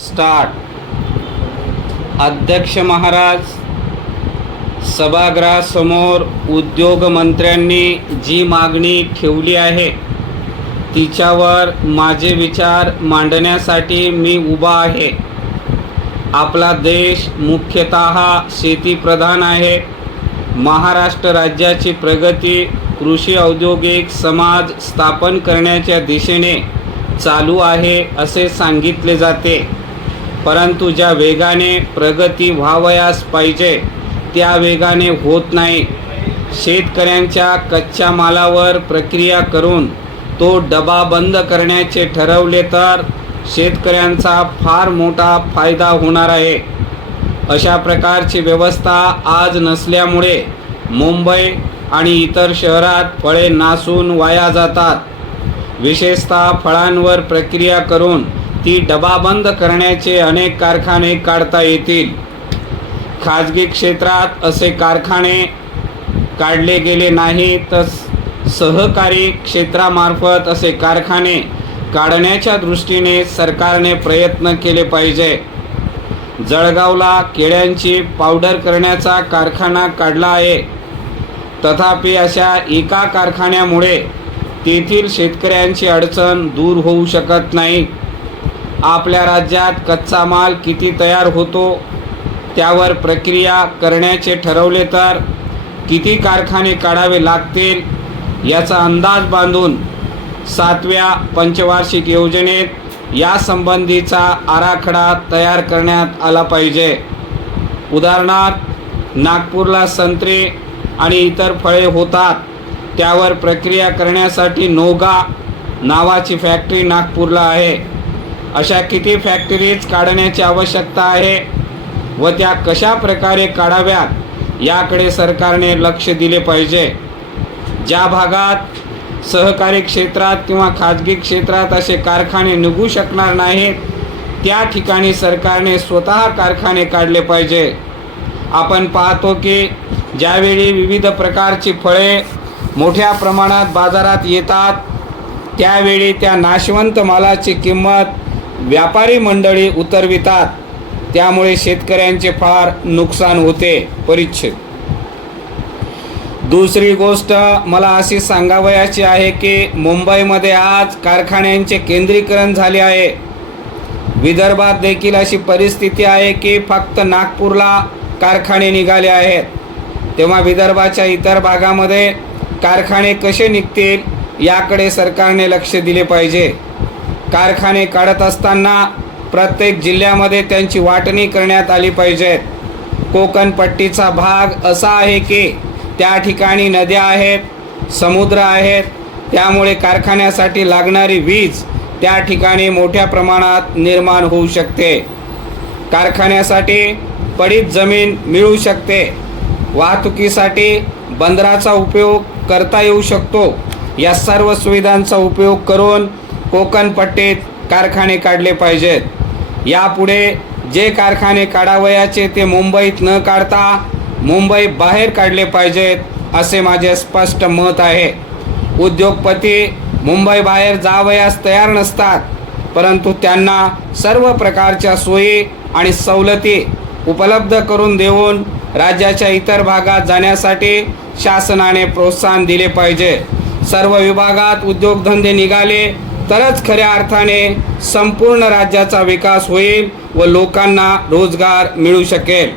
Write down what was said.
Start. अध्यक्ष महाराज, सभागृहासमोर उद्योगमंत्र्यांनी जी मागणी ठेवली आहे तिच्यावर माझे विचार मांडण्यासाठी मी उभा आहे. आपला देश मुख्यतः शेतीप्रधान आहे. महाराष्ट्र राज्याची प्रगती कृषी औद्योगिक समाज स्थापन करण्याच्या दिशेने चालू आहे असे सांगितले जाते. परंतु ज्या वेगाने प्रगती व्हावयास पाहिजे त्या वेगाने होत नाही. शेतकऱ्यांच्या कच्च्या मालावर प्रक्रिया करून तो डबा बंद करण्याचे ठरवले तर शेतकऱ्यांचा फार मोठा फायदा होणार आहे. अशा प्रकारची व्यवस्था आज नसल्यामुळे मुंबई आणि इतर शहरात फळे नासून वाया जातात. विशेषतः फळांवर प्रक्रिया करून ती डबाबंद करण्याचे अनेक कारखाने काढता येतील. खाजगी क्षेत्रात असे कारखाने काढले गेले नाही तर सहकारी क्षेत्रामार्फत असे कारखाने काढण्याच्या दृष्टीने सरकारने प्रयत्न केले पाहिजे. जळगावला केळ्यांची पावडर करण्याचा कारखाना काढला आहे. तथापि अशा एका कारखान्यामुळे तेथील शेतकऱ्यांची अडचण दूर होऊ शकत नाही. आपल्या राज्यात कच्चा माल किती तयार होतो त्यावर प्रक्रिया करण्याचे ठरवले तर किती कारखाने काढावे लागतील याचा अंदाज बांधून 7व्या पंचवार्षिक योजनेत यासंबंधीचा आराखडा तयार करण्यात आला पाहिजे. उदाहरणार्थ, नागपूरला संत्रे आणि इतर फळे होतात त्यावर प्रक्रिया करण्यासाठी नोगा नावाची फॅक्टरी नागपूरला आहे. अशा किती फॅक्टरीज काढण्याची आवश्यकता आहे व त्या कशा प्रकारे काढाव्यात याकडे सरकारने लक्ष दिले पाहिजे. ज्या भागात सहकारी क्षेत्रात किंवा खाजगी क्षेत्रात असे कारखाने निघू शकणार नाहीत त्या ठिकाणी सरकारने स्वतः कारखाने काढले पाहिजे. आपण पाहतो की ज्यावेळी विविध प्रकारची फळे मोठ्या प्रमाणात बाजारात येतात त्यावेळी त्या नाशवंत मालाची किंमत व्यापारी मंडळी उतरवितात. त्यामुळे शेतकऱ्यांचे फार नुकसान होते. परिच्छेद. दुसरी गोष्ट मला अशी सांगावयाची आहे की मुंबईमध्ये आज कारखान्यांचे केंद्रीकरण झाले आहे. विदर्भात देखील अशी परिस्थिती आहे की फक्त नागपूरला कारखाने निघाले आहेत. तेव्हा विदर्भाच्या इतर भागामध्ये कारखाने कसे निघतील याकडे सरकारने लक्ष दिले पाहिजे. कारखाने काढत असताना प्रत्येक जिल्ह्यामध्ये त्यांची वाटणी करण्यात आली पाहिजे. कोकण पट्टीचा भाग असा आहे की त्या ठिकाणी नद्या आहेत, समुद्र आहेत. त्यामुळे कारखान्यासाठी लागणारी वीज त्या ठिकाणी मोठ्या प्रमाणात निर्माण होऊ शकते. कारखान्यासाठी पडीत जमीन मिळू शकते. वाहतुकीसाठी बंदराचा उपयोग करता येऊ शकतो. या सर्व सुविधांचा उपयोग करून कोकण पट्टीत कारखाने काढले पाहिजेत. यापुढे जे कारखाने काढावयाचे ते मुंबईत न काढता मुंबई बाहेर काढले पाहिजेत असे माझे स्पष्ट मत आहे. उद्योगपती मुंबई बाहेर जावयास तयार नसतात, परंतु त्यांना सर्व प्रकारच्या सोयी आणि सवलती उपलब्ध करून देऊन राज्याच्या इतर भागात जाण्यासाठी शासनाने प्रोत्साहन दिले पाहिजे. सर्व विभागात उद्योगधंदे निघाले तरच खऱ्या अर्थाने संपूर्ण राज्याचा विकास होईल व लोकांना रोजगार मिळू शकेल.